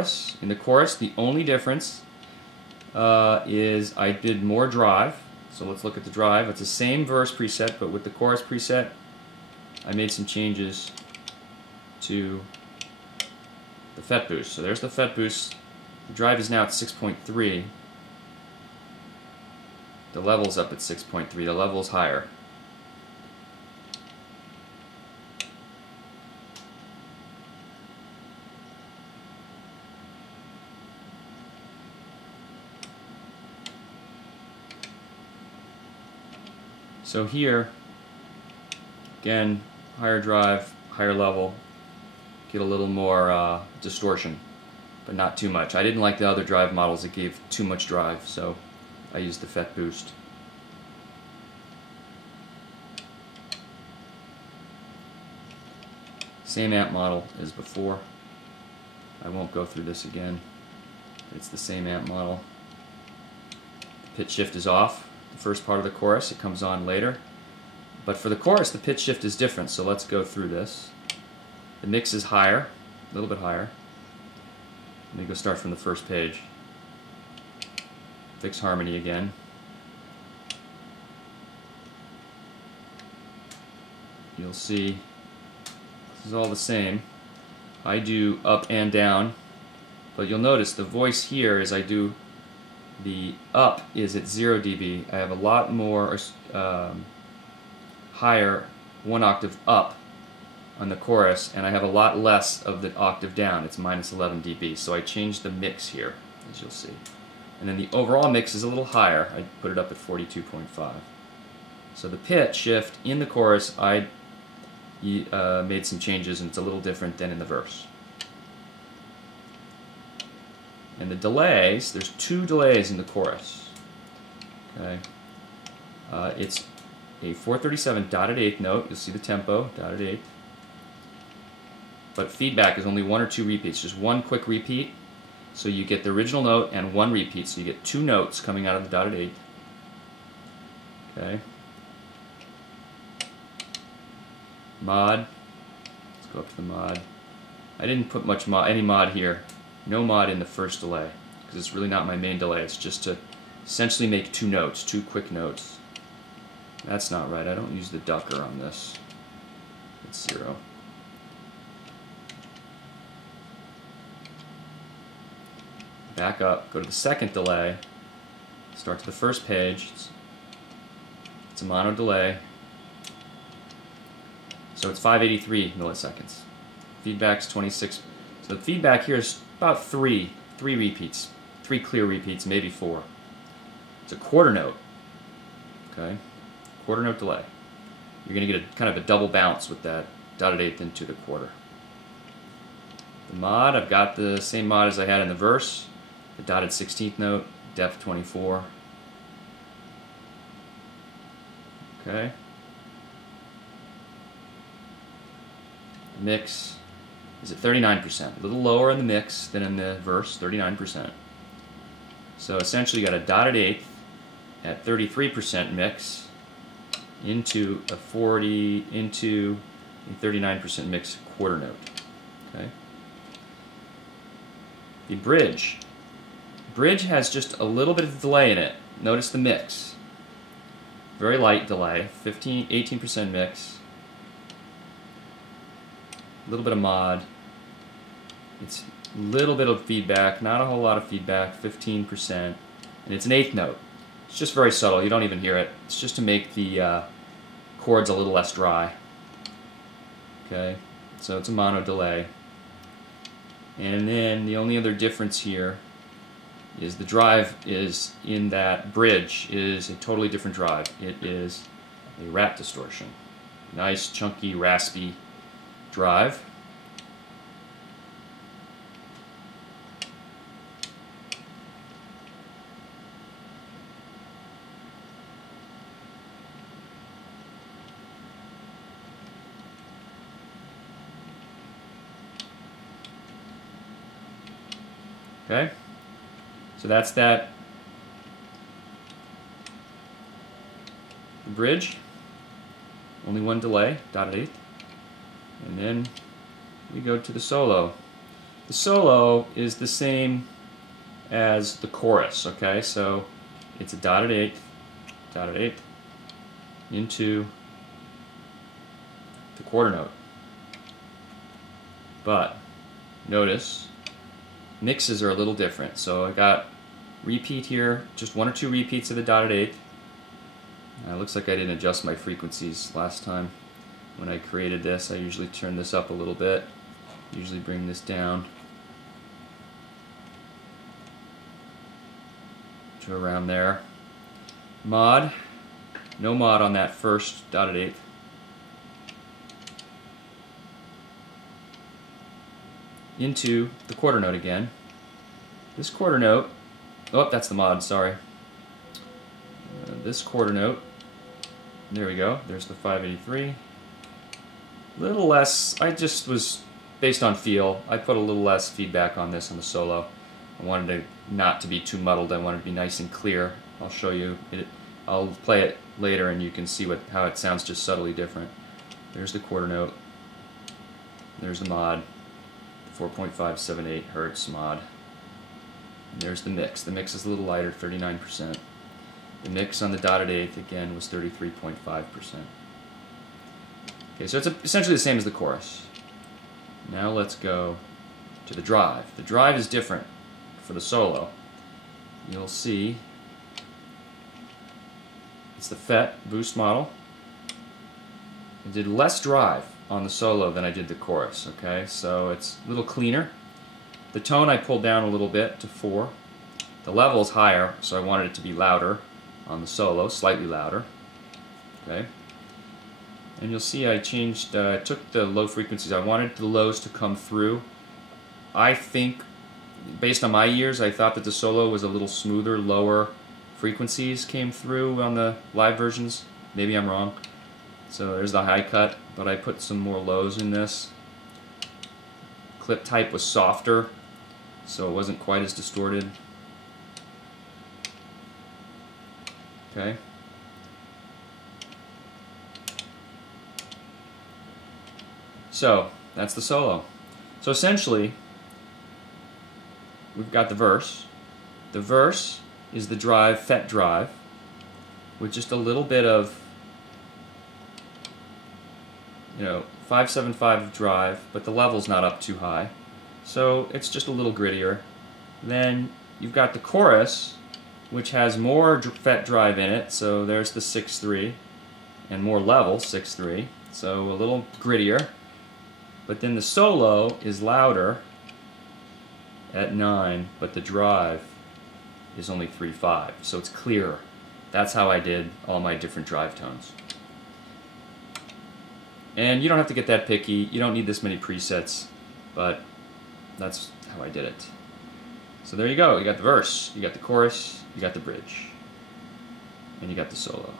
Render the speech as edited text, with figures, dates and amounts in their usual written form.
chorus. In the chorus, the only difference is I did more drive. So let's look at the drive. It's the same verse preset, but with the chorus preset, I made some changes to the FET boost. So there's the FET boost. The drive is now at 6.3. The level's up at 6.3. The level's higher. So here, again, higher drive, higher level, get a little more distortion, but not too much. I didn't like the other drive models that gave too much drive, so I used the FET boost. Same amp model as before. I won't go through this again. It's the same amp model. The pitch shift is off. The first part of the chorus, it comes on later. But for the chorus, the pitch shift is different, so let's go through this. The mix is higher, a little bit higher. Let me go start from the first page. Fix harmony again. You'll see this is all the same. I do up and down, but you'll notice the voice here is I do the up is at 0 dB. I have a lot more higher 1 octave up on the chorus, and I have a lot less of the octave down. It's minus 11 dB. So I changed the mix here, as you'll see. And then the overall mix is a little higher. I put it up at 42.5. So the pitch shift in the chorus, I made some changes, and it's a little different than in the verse. And the delays, there's 2 delays in the chorus. Okay, it's a 437 dotted eighth note. You'll see the tempo, dotted eighth. But feedback is only 1 or 2 repeats, just 1 quick repeat. So you get the original note and 1 repeat, so you get 2 notes coming out of the dotted eighth. Okay. Mod. Let's go up to the mod. I didn't put much any mod here. No mod in the first delay, because it's really not my main delay. It's just to essentially make 2 notes, 2 quick notes. That's not right. I don't use the ducker on this. It's 0. Back up, go to the second delay, start to the first page. It's a mono delay. So it's 583 milliseconds. Feedback's 26. So the feedback here is about 3 repeats, 3 clear repeats, maybe 4. It's a quarter note. Okay, quarter note delay. You're going to get a kind of a double bounce with that dotted eighth into the quarter. The mod, I've got the same mod as I had in the verse. The dotted 16th note, depth 24. Okay. The mix is at 39%, a little lower in the mix than in the verse, 39%. So essentially you got a dotted eighth at 33% mix into a 39% mix quarter note. Okay. The bridge. Bridge has just a little bit of delay in it. Notice the mix. Very light delay, 18% mix. A little bit of mod. It's a little bit of feedback, not a whole lot of feedback, 15%. And it's an eighth note. It's just very subtle, you don't even hear it. It's just to make the chords a little less dry. Okay, so it's a mono delay. And then the only other difference here is the drive is in that bridge is a totally different drive. It is a rat distortion. Nice, chunky, raspy drive. Okay, so that's that. The bridge, only 1 delay, dotted eighth, and then we go to the solo. The solo is the same as the chorus, okay? So it's a dotted eighth into the quarter note. But notice mixes are a little different. So I got repeat here, just 1 or 2 repeats of the dotted eighth. It looks like I didn't adjust my frequencies last time when I created this. I usually turn this up a little bit, usually bring this down to around there. Mod, no mod on that first dotted eighth. Into the quarter note again. This quarter note, oh, that's the mod, sorry. This quarter note, there we go, there's the 583. Little less, I just was, based on feel, I put a little less feedback on this on the solo. I wanted it not to be too muddled, I wanted it to be nice and clear. I'll show you, I'll play it later and you can see how it sounds just subtly different. There's the quarter note, there's the mod, 4.578 Hertz mod. And there's the mix. The mix is a little lighter, 39%. The mix on the dotted eighth, again, was 33.5%. Okay, so it's essentially the same as the chorus. Now let's go to the drive. The drive is different for the solo. You'll see it's the FET boost model. I did less drive on the solo than I did the chorus, okay? So it's a little cleaner. The tone I pulled down a little bit to 4. The level is higher, so I wanted it to be louder on the solo, slightly louder, okay? And you'll see I changed, took the low frequencies. I wanted the lows to come through. I think, based on my ears, I thought that the solo was a little smoother, lower frequencies came through on the live versions. Maybe I'm wrong. So there's the high cut, but I put some more lows in this. Clip type was softer, so it wasn't quite as distorted. Okay. So that's the solo. So essentially, we've got the verse. The verse is the drive, FET drive, with just a little bit of 575 drive, but the level's not up too high, so it's just a little grittier. Then you've got the chorus, which has more FET drive in it, so there's the 6.3, and more level, 6.3, so a little grittier. But then the solo is louder at 9, but the drive is only 3.5, so it's clearer. That's how I did all my different drive tones. And you don't have to get that picky, you don't need this many presets, but that's how I did it. So there you go, you got the verse, you got the chorus, you got the bridge, and you got the solo.